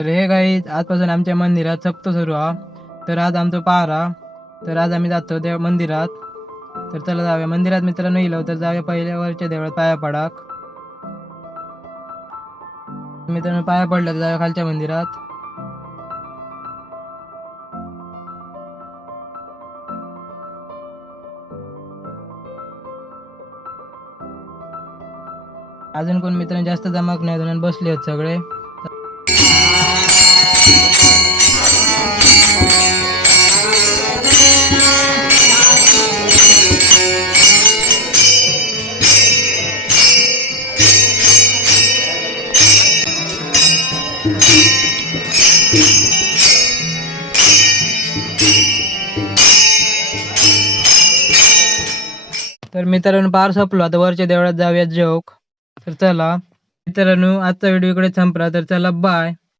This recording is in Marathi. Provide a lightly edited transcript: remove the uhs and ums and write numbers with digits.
तर हे काही आजपासून आमच्या मंदिरात सप्त सुरू हा. तर आज आमचं पाहरा. तर आज आम्ही जातो त्या मंदिरात. तर चला जाऊया मंदिरात मित्रांनो. येलो तर जाऊया पहिल्या वरच्या देवळात पाया पडाक. मित्रांनो पाया पडलं तर जाऊया खालच्या मंदिरात. अजून कोण मित्रांनो जास्त जमाक नाही अजून बसले आहेत सगळे. तर मित्रांनो पार संपलो आता वरच्या देवळात जाऊया जोक. तर चला मित्रांनो आजचा व्हिडिओ इकडे संपला. तर चला बाय.